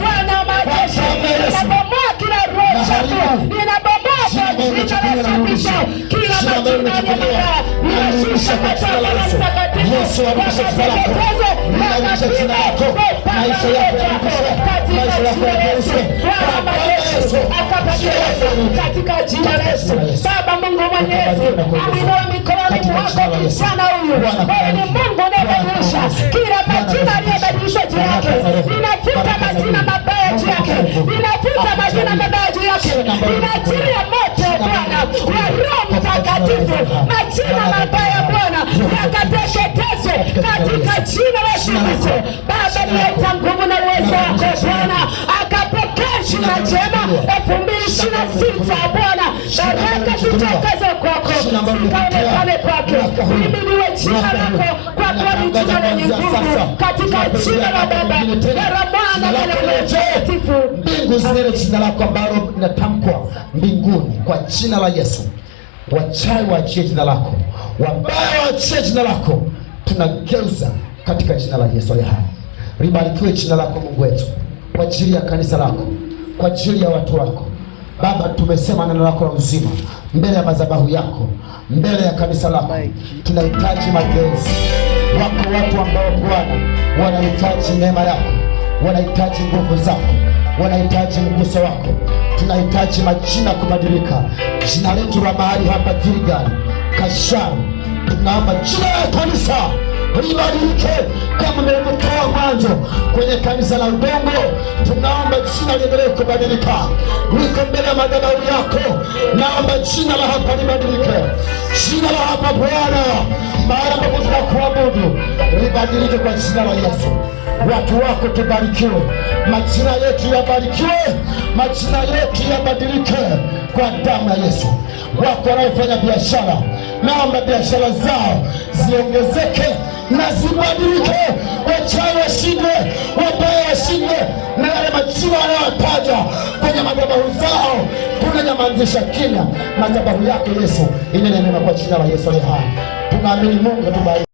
Bwana majeshi Ninarudisha kwa jina la Yesu. Yesu arudisha jina lako. Ninarudisha jina lako. Maisha yako yarudishwe. Maisha yako yarudishwe. Katika jina la Yesu. Baba Mungu Mwenyezi, ameinua mikononi mwako msichana huyu. Wewe ni Mungu unayebadilisha kila majina aliyobadilishwa juu yake. Ninafuta majina mabaya juu yake. Ninafuta majina mabaya juu yake. Ninaachilia moto Bwana wa Roho Mtakatifu. Majina mabaya Bwana yakateketezwe katika jina la Yesu. Baba, ninaita nguvu na uwezo wako Bwana, akapokea jina jema 2026 Bwana. Baraka zitokeze kwako, zikaonekane kwake. Uhimidiwe jina lako, kwa kuwa ni jina lenye nguvu, katika jina la Baba na la Mwana na la Roho Mtakatifu. Mbingu zinene jina lako ambalo linatamkwa mbinguni kwa jina la Yesu. Wachawi waachie jina lako, wabaya waachie jina lako. Tunageuza katika jina la Yesu aliye hai. Libarikiwe jina lako Mungu wetu, kwa ajili ya kanisa lako, kwa ajili ya watu wako Baba. Tumesema neno lako la uzima mbele ya madhabahu yako, mbele ya kanisa lako. Tunahitaji mageuzi. Wako watu ambao Bwana wanahitaji neema yako, wanahitaji nguvu zako, wanahitaji mguso wako. Tunahitaji majina kubadilika. Jina letu la mahali hapa Gilgal Kasharu, tunaomba jina la kanisa libadilike kama mlivyotoa mwanzo kwenye kanisa la udongo. Tunaomba jina liendelee kubadilika. Liko mbele ya madhabahu yako, naomba jina la hapa libadilike. Jina la hapa Bwana, mahali ambapo tunakuabudu, libadilike kwa jina la Yesu. Watu wako tubarikiwe, majina yetu yabarikiwe, majina yetu yabadilike kwa damu ya Yesu. Wako wanaofanya biashara, naomba biashara zao ziongezeke na zibadilike. Wachawi washindwe, wabaya washindwe, na yale majina wanayotaja kwenye madhabahu zao tunanyamazisha kimya. Madhabahu yako Yesu inene neno kwa jina la Yesu aliye hai. Tunaamini Mungu atubariki.